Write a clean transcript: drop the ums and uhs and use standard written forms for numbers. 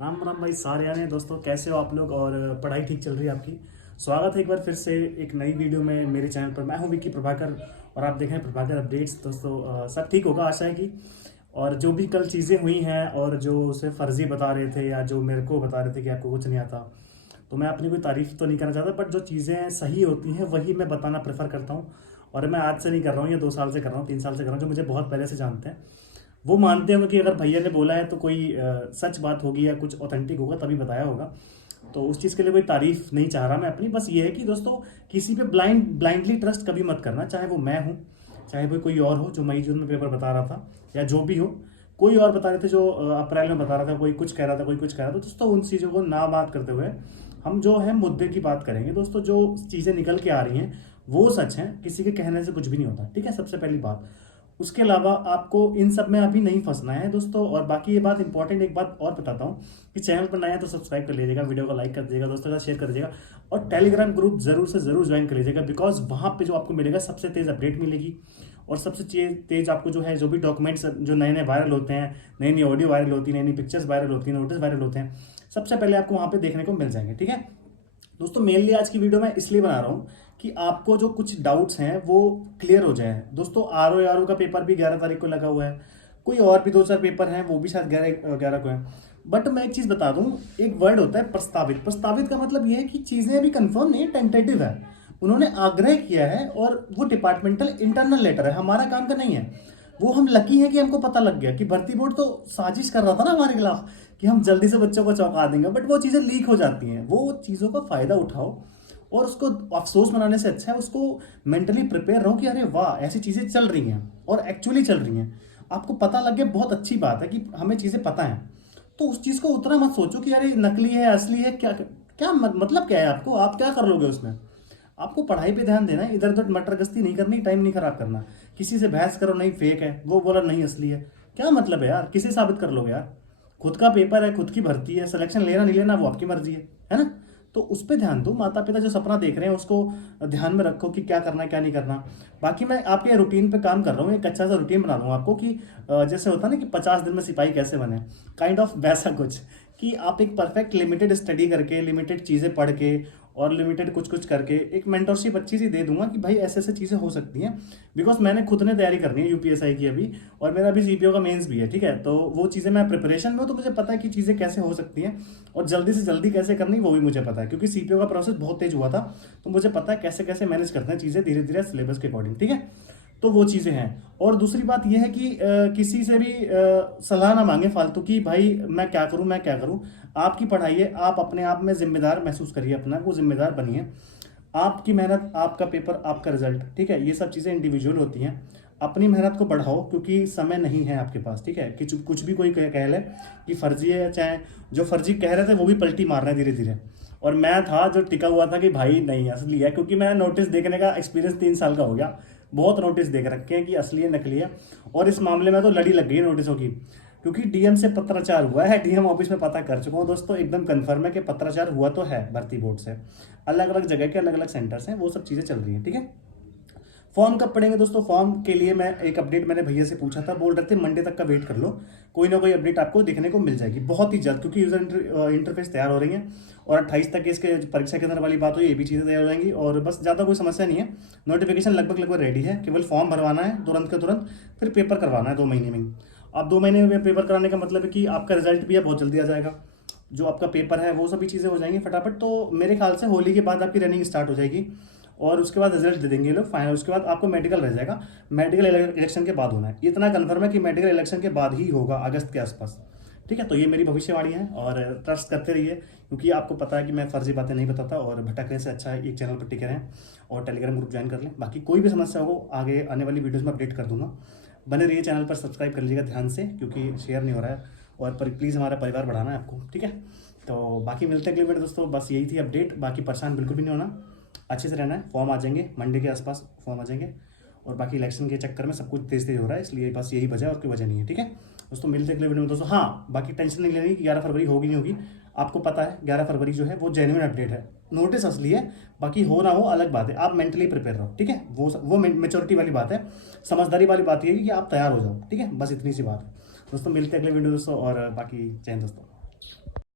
राम राम भाई सारे आने दोस्तों, कैसे हो आप लोग? और पढ़ाई ठीक चल रही है आपकी? स्वागत है एक बार फिर से एक नई वीडियो में मेरे चैनल पर। मैं हूं विक्की प्रभाकर और आप देख रहे हैं प्रभाकर अपडेट्स। दोस्तों सब ठीक होगा आशा है कि। और जो भी कल चीज़ें हुई हैं और जो उसे फर्जी बता रहे थे या जो मेरे को बता रहे थे कि आपको कुछ नहीं आता, तो मैं अपनी कोई तारीफ तो नहीं करना चाहता, बट जो चीज़ें सही होती हैं वही मैं बताना प्रेफर करता हूँ। और मैं आज से नहीं कर रहा हूँ या 2 साल से कर रहा हूँ, 3 साल से कर रहा हूँ। जो मुझे बहुत पहले से जानते हैं वो मानते होंगे कि अगर भैया ने बोला है तो कोई सच बात होगी या कुछ ऑथेंटिक होगा तभी बताया होगा। तो उस चीज़ के लिए कोई तारीफ नहीं चाह रहा मैं अपनी। बस ये है कि दोस्तों, किसी पे ब्लाइंडली ट्रस्ट कभी मत करना, चाहे वो मैं हूँ, चाहे वो कोई और हो जो मई जून में पेपर बता रहा था, या जो भी हो। कोई और बता रहे थे जो अप्रैल में बता रहा था, कोई कुछ कह रहा था, कोई कुछ कह रहा था। दोस्तों उन चीज़ों को ना बात करते हुए हम जो है मुद्दे की बात करेंगे। दोस्तों जो चीज़ें निकल के आ रही हैं वो सच है, किसी के कहने से कुछ भी नहीं होता, ठीक है? सबसे पहली बात। उसके अलावा आपको इन सब में अभी नहीं फंसना है दोस्तों। और बाकी ये बात इंपॉर्टेंट, एक बात और बताता हूँ कि चैनल पर नया है तो सब्सक्राइब कर लीजिएगा, वीडियो को लाइक कर दीजिएगा, दोस्तों के साथ शेयर कर दीजिएगा, और टेलीग्राम ग्रुप जरूर से जरूर ज्वाइन कर लीजिएगा। बिकॉज वहाँ पे जो आपको मिलेगा सबसे तेज अपडेट मिलेगी, और सबसे तेज आपको जो है, जो भी डॉक्यूमेंट्स जो नए नए वायरल होते हैं, नई नई ऑडियो वायरल होती है, नई नई पिक्चर्स वायरल होती हैं, नोटिस वायरल होते हैं, सबसे पहले आपको वहाँ पे देखने को मिल जाएंगे, ठीक है? दोस्तों मेनली आज की वीडियो मैं इसलिए बना रहा हूँ कि आपको जो कुछ डाउट्स हैं वो क्लियर हो जाए। दोस्तों आर ओ का पेपर भी 11 तारीख को लगा हुआ है, कोई और भी 2-4 पेपर हैं वो भी शायद 11 को है। बट मैं एक चीज़ बता दूं, एक वर्ड होता है प्रस्तावित। प्रस्तावित का मतलब ये है कि चीज़ें अभी कंफर्म नहीं है, टेंटेटिव है। उन्होंने आग्रह किया है और वो डिपार्टमेंटल इंटरनल लेटर है, हमारा काम का नहीं है। वो हम लकी हैं कि हमको पता लग गया कि भर्ती बोर्ड तो साजिश कर रहा था ना हमारे खिलाफ कि हम जल्दी से बच्चों को चौंका देंगे, बट वो चीज़ें लीक हो जाती हैं। वो चीज़ों का फ़ायदा उठाओ और उसको अफसोस मनाने से अच्छा है उसको मेंटली प्रिपेयर रहो कि अरे वाह ऐसी चीज़ें चल रही हैं और एक्चुअली चल रही हैं। आपको पता लग गया, बहुत अच्छी बात है कि हमें चीज़ें पता हैं। तो उस चीज़ को उतना मत सोचो कि अरे नकली है असली है, क्या क्या मतलब क्या है आपको, आप क्या कर लोगे उसमें। आपको पढ़ाई पे ध्यान देना है, इधर उधर मटर गश्ती नहीं करनी, टाइम नहीं खराब करना। किसी से बहस करो, नहीं फेक है, वो बोला नहीं असली है, क्या मतलब है यार? किसे साबित कर लोगे यार? खुद का पेपर है, खुद की भर्ती है, सिलेक्शन लेना नहीं लेना वो आपकी मर्जी है ना? तो उस पर ध्यान दो। माता पिता जो सपना देख रहे हैं उसको ध्यान में रखो कि क्या करना है क्या नहीं करना। बाकी मैं आपके रूटीन पे काम कर रहा हूँ, एक अच्छा सा रूटीन बना दूंगा आपको कि जैसे होता है ना कि 50 दिन में सिपाही कैसे बने, काइंड ऑफ वैसा कुछ। कि आप एक परफेक्ट लिमिटेड स्टडी करके, लिमिटेड चीज़ें पढ़ के और लिमिटेड कुछ कुछ करके एक मेंटरशिप अच्छी सी दे दूंगा कि भाई ऐसे ऐसे चीज़ें हो सकती हैं। बिकॉज मैंने खुद ने तैयारी करनी है यूपीएसआई की अभी, और मेरा अभी सीपीओ का मेंस भी है, ठीक है? तो वो चीज़ें मैं प्रिपरेशन में हूँ, तो मुझे पता है कि चीज़ें कैसे हो सकती हैं और जल्दी से जल्दी कैसे करनी वो भी मुझे पता है, क्योंकि सीपीओ का प्रोसेस बहुत तेज हुआ था। तो मुझे पता है कैसे कैसे मैनेज करते हैं चीज़ें धीरे धीरे सिलेबस के अकॉर्डिंग, ठीक है? तो वो चीज़ें हैं। और दूसरी बात यह है कि किसी से भी सलाह ना मांगे फालतू की, भाई मैं क्या करूं मैं क्या करूं। आपकी पढ़ाई है, आप अपने आप में जिम्मेदार महसूस करिए, अपना वो जिम्मेदार बनिए। आपकी मेहनत, आपका पेपर, आपका रिजल्ट, ठीक है? ये सब चीज़ें इंडिविजुअल होती हैं। अपनी मेहनत को बढ़ाओ क्योंकि समय नहीं है आपके पास, ठीक है? कि कुछ भी कोई कह ले कि फर्जी है, चाहे जो फर्जी कह रहे थे वो भी पलटी मार रहे हैं धीरे धीरे। और मैं था जो टिका हुआ था कि भाई नहीं असली है, क्योंकि मैं नोटिस देखने का एक्सपीरियंस 3 साल का हो गया। बहुत नोटिस देख रखे हैं कि असली है नकली है। और इस मामले में तो लड़ी लग गई है नोटिसों की, क्योंकि डीएम से पत्राचार हुआ है, डीएम ऑफिस में पता कर चुका हूँ दोस्तों, एकदम कंफर्म है कि पत्राचार हुआ तो है भर्ती बोर्ड से। अलग अलग जगह के अलग अलग सेंटर्स हैं, वो सब चीज़ें चल रही हैं, ठीक है? फॉर्म कब पड़ेंगे दोस्तों? फॉर्म के लिए मैं एक अपडेट मैंने भैया से पूछा था, बोल रहे थे मंडे तक का वेट कर लो, कोई ना कोई अपडेट आपको देखने को मिल जाएगी बहुत ही जल्द, क्योंकि यूजर इंटरफेस तैयार हो रही है। और 28 तक इसके परीक्षा केंद्र वाली बात हुई, ये भी चीज़ें तैयार हो जाएंगी और बस ज़्यादा कोई समस्या नहीं है। नोटिफिकेशन लगभग लगभग रेडी है, केवल फॉर्म भरवाना है तुरंत का तुरंत, फिर पेपर करवाना है 2 महीने में ही। अब 2 महीने में पेपर कराने का मतलब है कि आपका रिजल्ट भी है बहुत जल्दी आ जाएगा, जो आपका पेपर है वो सभी चीज़ें हो जाएंगी फटाफट। तो मेरे ख्याल से होली के बाद आपकी रनिंग स्टार्ट हो जाएगी और उसके बाद रिजल्ट दे देंगे लोग फाइनल। उसके बाद आपको मेडिकल रह जाएगा, मेडिकल इलेक्शन के बाद होना है। इतना कन्फर्म है कि मेडिकल इलेक्शन के बाद ही होगा, अगस्त के आसपास, ठीक है? तो ये मेरी भविष्यवाणी है और ट्रस्ट करते रहिए, क्योंकि आपको पता है कि मैं फर्जी बातें नहीं बताता, और भटकने से अच्छा है एक चैनल पर टिके रहें और टेलीग्राम ग्रुप ज्वाइन कर लें। बाकी कोई भी समस्या हो आगे आने वाली वीडियोज़ में अपडेट कर दूंगा। बने रहिए चैनल पर, सब्सक्राइब कर लीजिएगा ध्यान से, क्योंकि शेयर नहीं हो रहा है, और पर प्लीज़ हमारा परिवार बढ़ाना है आपको, ठीक है? तो बाकी मिलते हैं अगली वीडियो दोस्तों, बस यही थी अपडेट। बाकी परेशान बिल्कुल भी नहीं होना, अच्छे से रहना है। फॉर्म आ जाएंगे मंडे के आसपास, फॉर्म आ जाएंगे। और बाकी इलेक्शन के चक्कर में सब कुछ तेज तेज हो रहा है, इसलिए बस यही वजह है और कोई वजह नहीं है, ठीक है दोस्तों? मिलते हैं अगले वीडियो में दोस्तों। हाँ बाकी टेंशन नहीं लेनी कि 11 फरवरी होगी नहीं होगी, आपको पता है 11 फरवरी जो है वो जेन्युइन अपडेट है, नोटिस असली है। बाकी हो ना हो अलग बात है, आप मेंटली प्रिपेयर रहो, ठीक है? वो मेच्योरिटी वाली बात है, समझदारी वाली बात ये है कि आप तैयार हो जाओ, ठीक है? बस इतनी सी बात है दोस्तों। मिलते हैं अगले वीडियो दोस्तों, और बाकी जय हिंद दोस्तों।